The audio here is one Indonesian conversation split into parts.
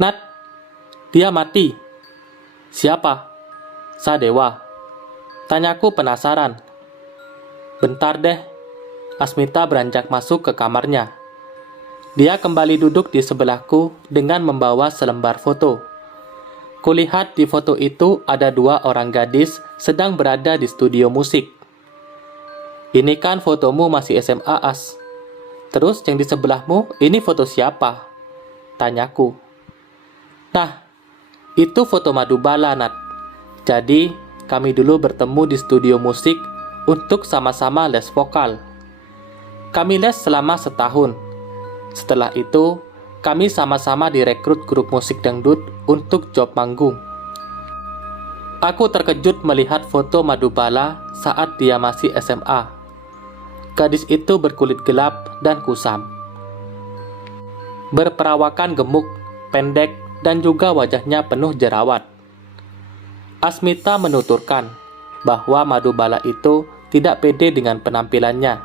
Nat, dia mati. Siapa? Sadewa. Tanyaku penasaran. Bentar deh. Asmita beranjak masuk ke kamarnya. Dia kembali duduk di sebelahku dengan membawa selembar foto. Kulihat di foto itu ada 2 orang gadis sedang berada di studio musik. Ini kan fotomu masih SMA, As. Terus yang di sebelahmu, ini foto siapa? Tanyaku. Nah, itu foto Madubala, Nat. Jadi, kami dulu bertemu di studio musik untuk sama-sama les vokal. Kami les selama setahun. Setelah itu, kami sama-sama direkrut grup musik dangdut untuk job manggung. Aku terkejut melihat foto Madubala saat dia masih SMA. Gadis itu berkulit gelap dan kusam. Berperawakan gemuk, pendek, dan juga wajahnya penuh jerawat. Asmita menuturkan bahwa Madubala itu tidak pede dengan penampilannya.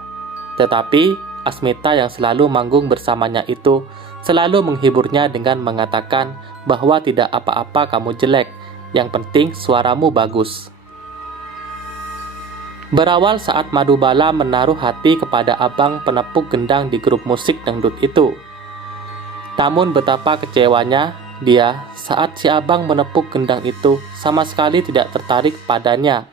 Tetapi Asmita yang selalu manggung bersamanya itu selalu menghiburnya dengan mengatakan bahwa tidak apa-apa kamu jelek, yang penting suaramu bagus. Berawal saat Madubala menaruh hati kepada abang penepuk gendang di grup musik dangdut itu. Namun betapa kecewanya dia saat si abang menepuk gendang itu sama sekali tidak tertarik padanya.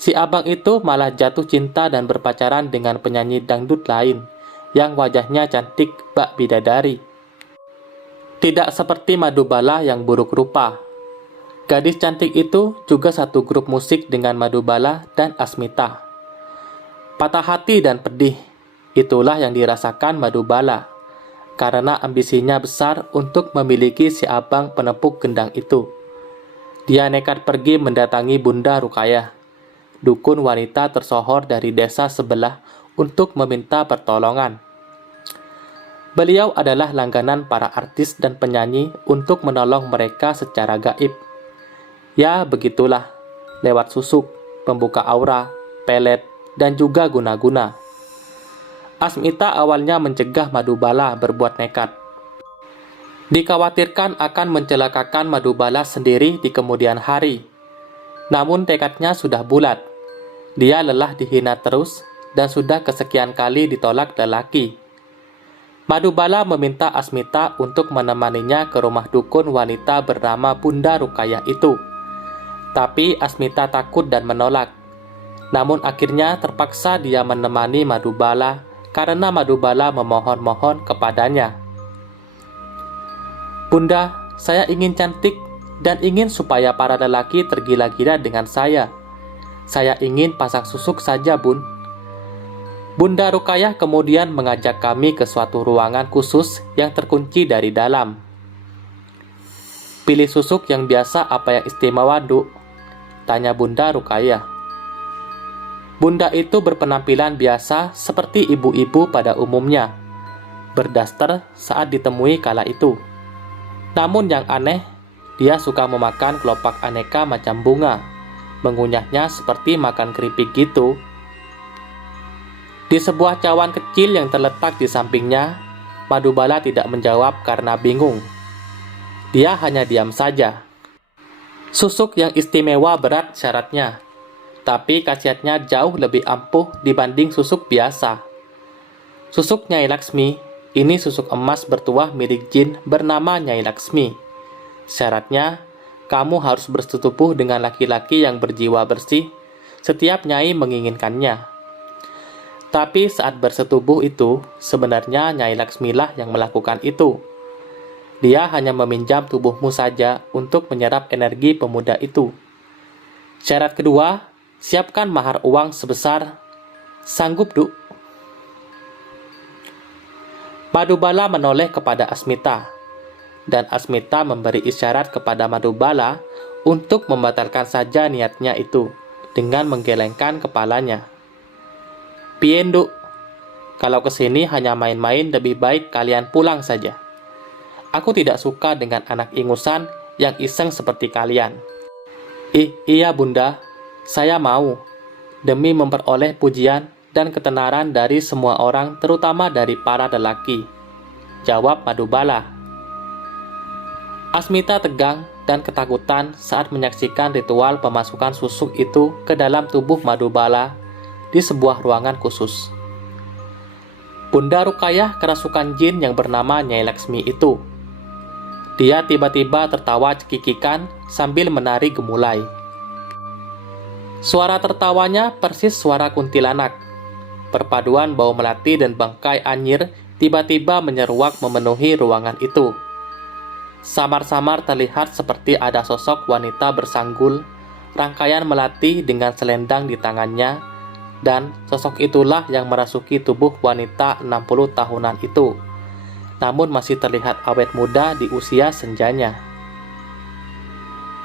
Si abang itu malah jatuh cinta dan berpacaran dengan penyanyi dangdut lain yang wajahnya cantik bak bidadari. Tidak seperti Madubala yang buruk rupa. Gadis cantik itu juga satu grup musik dengan Madubala dan Asmita. Patah hati dan pedih, itulah yang dirasakan Madubala, karena ambisinya besar untuk memiliki si abang penepuk gendang itu. Dia nekat pergi mendatangi Bunda Rukayah, dukun wanita tersohor dari desa sebelah, untuk meminta pertolongan. Beliau adalah langganan para artis dan penyanyi untuk menolong mereka secara gaib. Ya, begitulah, lewat susuk, pembuka aura, pelet, dan juga guna-guna. Asmita awalnya mencegah Madubala berbuat nekat. Dikhawatirkan akan mencelakakan Madubala sendiri di kemudian hari. Namun tekadnya sudah bulat. Dia lelah dihina terus dan sudah kesekian kali ditolak lelaki. Madubala meminta Asmita untuk menemaninya ke rumah dukun wanita bernama Bunda Rukayah itu. Tapi Asmita takut dan menolak. Namun akhirnya terpaksa dia menemani Madubala karena Madubala memohon-mohon kepadanya. Bunda, saya ingin cantik dan ingin supaya para lelaki tergila-gila dengan saya. Saya ingin pasang susuk saja, Bun. Bunda Rukayah kemudian mengajak kami ke suatu ruangan khusus yang terkunci dari dalam. Pilih susuk yang biasa apa yang istimewa, Duk? Tanya Bunda Rukayah. Bunda itu berpenampilan biasa seperti ibu-ibu pada umumnya, berdaster saat ditemui kala itu. Namun yang aneh, dia suka memakan kelopak aneka macam bunga, mengunyahnya seperti makan keripik gitu. Di sebuah cawan kecil yang terletak di sampingnya, Madubala tidak menjawab karena bingung. Dia hanya diam saja. Susuk yang istimewa berat syaratnya, tapi khasiatnya jauh lebih ampuh dibanding susuk biasa. Susuk Nyai Laksmi, ini susuk emas bertuah milik jin bernama Nyai Laksmi. Syaratnya, kamu harus bersetubuh dengan laki-laki yang berjiwa bersih setiap Nyai menginginkannya. Tapi saat bersetubuh itu, sebenarnya Nyai Laksmi lah yang melakukan itu. Dia hanya meminjam tubuhmu saja untuk menyerap energi pemuda itu. Syarat kedua, siapkan mahar uang sebesar sanggup, Duk. Madubala menoleh kepada Asmita, dan Asmita memberi isyarat kepada Madubala untuk membatalkan saja niatnya itu dengan menggelengkan kepalanya. Pien, Duk, kalau kesini hanya main-main lebih baik kalian pulang saja. Aku tidak suka dengan anak ingusan yang iseng seperti kalian. Iya Bunda, saya mau, demi memperoleh pujian dan ketenaran dari semua orang, terutama dari para lelaki, jawab Madubala. Asmita tegang dan ketakutan saat menyaksikan ritual pemasukan susuk itu ke dalam tubuh Madubala di sebuah ruangan khusus. Bunda Rukayah kerasukan jin yang bernama Nyai Laksmi itu. Dia tiba-tiba tertawa cekikikan sambil menari gemulai. Suara tertawanya persis suara kuntilanak. Perpaduan bau melati dan bangkai anyir tiba-tiba menyeruak memenuhi ruangan itu. Samar-samar terlihat seperti ada sosok wanita bersanggul, rangkaian melati dengan selendang di tangannya, dan sosok itulah yang merasuki tubuh wanita 60 tahunan itu, namun masih terlihat awet muda di usia senjanya.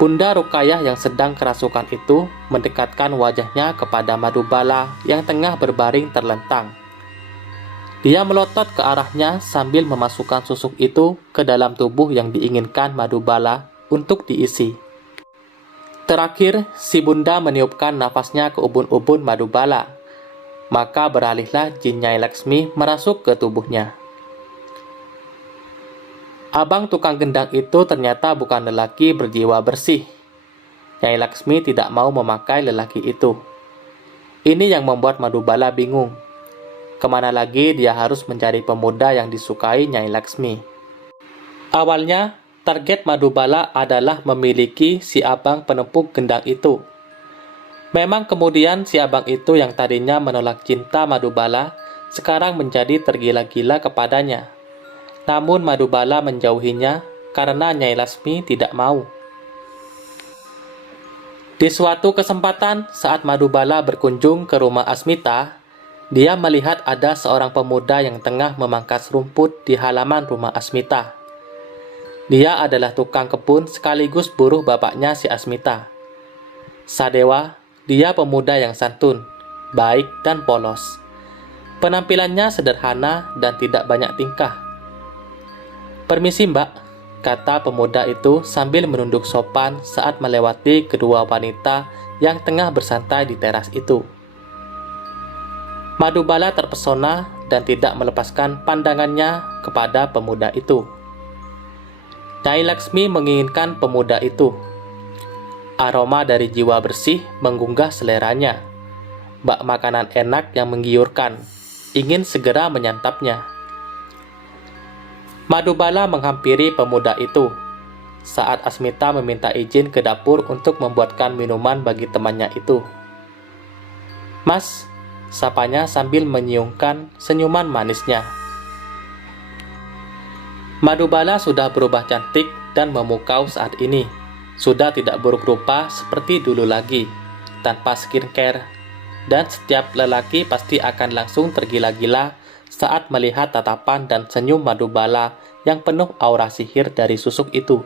Bunda Rukayah yang sedang kerasukan itu mendekatkan wajahnya kepada Madubala yang tengah berbaring terlentang. Dia melotot ke arahnya sambil memasukkan susuk itu ke dalam tubuh yang diinginkan Madubala untuk diisi. Terakhir, si bunda meniupkan nafasnya ke ubun-ubun Madubala. Maka beralihlah jin Nyai Laksmi merasuk ke tubuhnya. Abang tukang gendang itu ternyata bukan lelaki berjiwa bersih. Nyai Laksmi tidak mau memakai lelaki itu. Ini yang membuat Madubala bingung. Kemana lagi dia harus mencari pemuda yang disukai Nyai Laksmi? Awalnya, target Madubala adalah memiliki si abang penempuk gendang itu. Memang kemudian si abang itu yang tadinya menolak cinta Madubala, sekarang menjadi tergila-gila kepadanya. Namun Madubala menjauhinya karena Nyai Laksmi tidak mau. Di suatu kesempatan saat Madubala berkunjung ke rumah Asmita, dia melihat ada seorang pemuda yang tengah memangkas rumput di halaman rumah Asmita. Dia adalah tukang kebun sekaligus buruh bapaknya si Asmita. Sadewa, dia pemuda yang santun, baik dan polos. Penampilannya sederhana dan tidak banyak tingkah. "Permisi mbak," kata pemuda itu sambil menunduk sopan saat melewati kedua wanita yang tengah bersantai di teras itu. Madubala terpesona dan tidak melepaskan pandangannya kepada pemuda itu. Nyai Laksmi menginginkan pemuda itu. Aroma dari jiwa bersih menggugah seleranya. Bak makanan enak yang menggiurkan, ingin segera menyantapnya. Madubala menghampiri pemuda itu. Saat Asmita meminta izin ke dapur untuk membuatkan minuman bagi temannya itu. "Mas," sapanya sambil menyiungkan senyuman manisnya. Madubala sudah berubah cantik dan memukau saat ini. Sudah tidak buruk rupa seperti dulu lagi, tanpa skincare. Dan setiap lelaki pasti akan langsung tergila-gila saat melihat tatapan dan senyum Madubala yang penuh aura sihir dari susuk itu.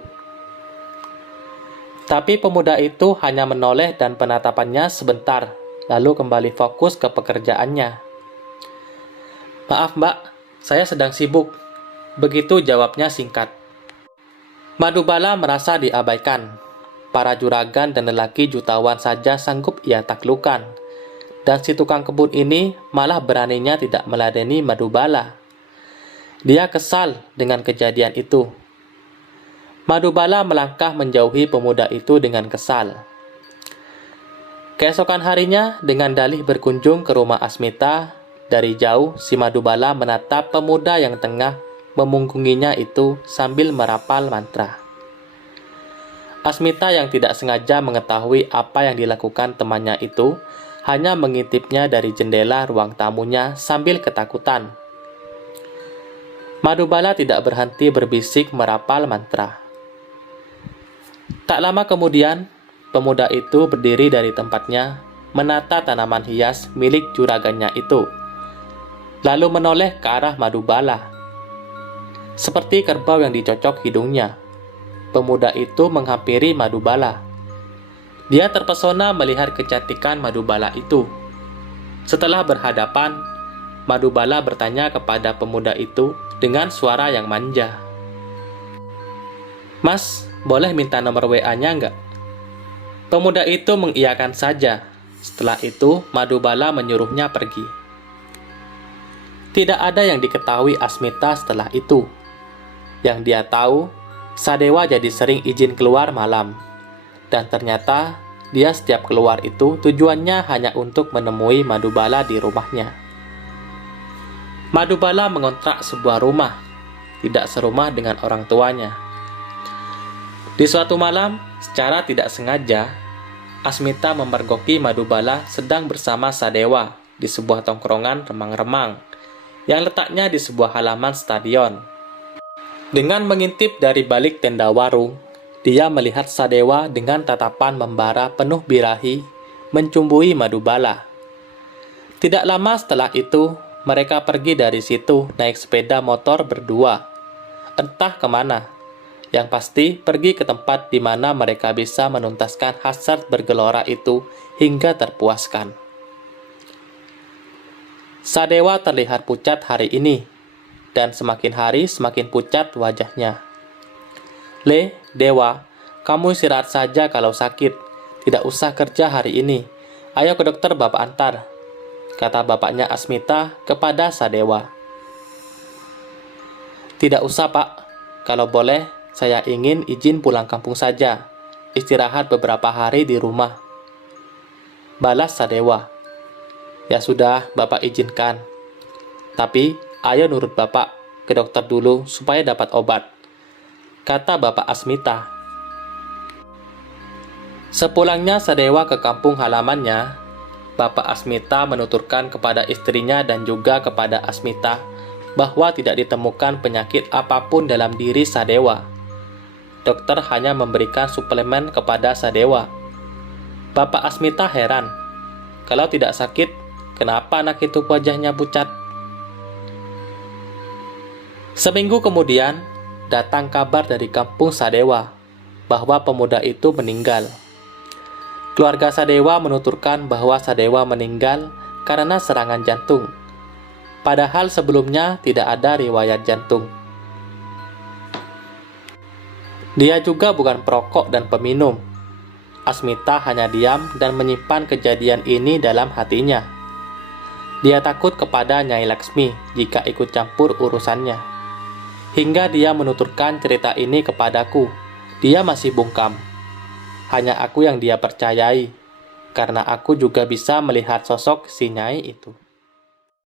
Tapi pemuda itu hanya menoleh dan penatapannya sebentar, lalu kembali fokus ke pekerjaannya. "Maaf mbak, saya sedang sibuk," begitu jawabnya singkat. Madubala merasa diabaikan. Para juragan dan lelaki jutawan saja sanggup ia taklukkan. Dan si tukang kebun ini malah beraninya tidak meladeni Madubala. Dia kesal dengan kejadian itu. Madubala melangkah menjauhi pemuda itu dengan kesal. Keesokan harinya, dengan dalih berkunjung ke rumah Asmita, dari jauh si Madubala menatap pemuda yang tengah memunggunginya itu sambil merapal mantra. Asmita yang tidak sengaja mengetahui apa yang dilakukan temannya itu, hanya mengintipnya dari jendela ruang tamunya sambil ketakutan. Madubala tidak berhenti berbisik merapal mantra. Tak lama kemudian, pemuda itu berdiri dari tempatnya, menata tanaman hias milik juragannya itu, lalu menoleh ke arah Madubala. Seperti kerbau yang dicocok hidungnya, pemuda itu menghampiri Madubala. Dia terpesona melihat kecantikan Madubala itu. Setelah berhadapan, Madubala bertanya kepada pemuda itu dengan suara yang manja. "Mas, boleh minta nomor WA-nya nggak?" Pemuda itu mengiyakan saja. Setelah itu, Madubala menyuruhnya pergi. Tidak ada yang diketahui Asmita setelah itu. Yang dia tahu, Sadewa jadi sering izin keluar malam. Dan ternyata dia setiap keluar itu tujuannya hanya untuk menemui Madubala di rumahnya. Madubala mengontrak sebuah rumah, tidak serumah dengan orang tuanya. Di suatu malam, secara tidak sengaja, Asmita memergoki Madubala sedang bersama Sadewa di sebuah tongkrongan remang-remang yang letaknya di sebuah halaman stadion. Dengan mengintip dari balik tenda warung, dia melihat Sadewa dengan tatapan membara penuh birahi mencumbui Madubala. Tidak lama setelah itu, mereka pergi dari situ naik sepeda motor berdua. Entah kemana. Yang pasti pergi ke tempat di mana mereka bisa menuntaskan hasrat bergelora itu hingga terpuaskan. Sadewa terlihat pucat hari ini, dan semakin hari semakin pucat wajahnya. Le, Dewa, kamu istirahat saja kalau sakit. Tidak usah kerja hari ini. Ayo ke dokter bapak antar, kata bapaknya Asmita kepada Sadewa. Tidak usah pak, kalau boleh saya ingin izin pulang kampung saja. Istirahat beberapa hari di rumah, balas Sadewa. Ya sudah, bapak izinkan. Tapi ayo nurut bapak ke dokter dulu supaya dapat obat, kata bapak Asmita. Sepulangnya Sadewa ke kampung halamannya, bapak Asmita menuturkan kepada istrinya dan juga kepada Asmita bahwa tidak ditemukan penyakit apapun dalam diri Sadewa. Dokter hanya memberikan suplemen kepada Sadewa. Bapak Asmita heran, kalau tidak sakit, kenapa anak itu wajahnya pucat? Seminggu kemudian, datang kabar dari kampung Sadewa bahwa pemuda itu meninggal. Keluarga Sadewa menuturkan bahwa Sadewa meninggal karena serangan jantung. Padahal sebelumnya tidak ada riwayat jantung. Dia juga bukan perokok dan peminum. Asmita hanya diam dan menyimpan kejadian ini dalam hatinya. Dia takut kepada Nyai Laksmi jika ikut campur urusannya. Hingga dia menuturkan cerita ini kepadaku. Dia masih bungkam. Hanya aku yang dia percayai, karena aku juga bisa melihat sosok si Nyai itu.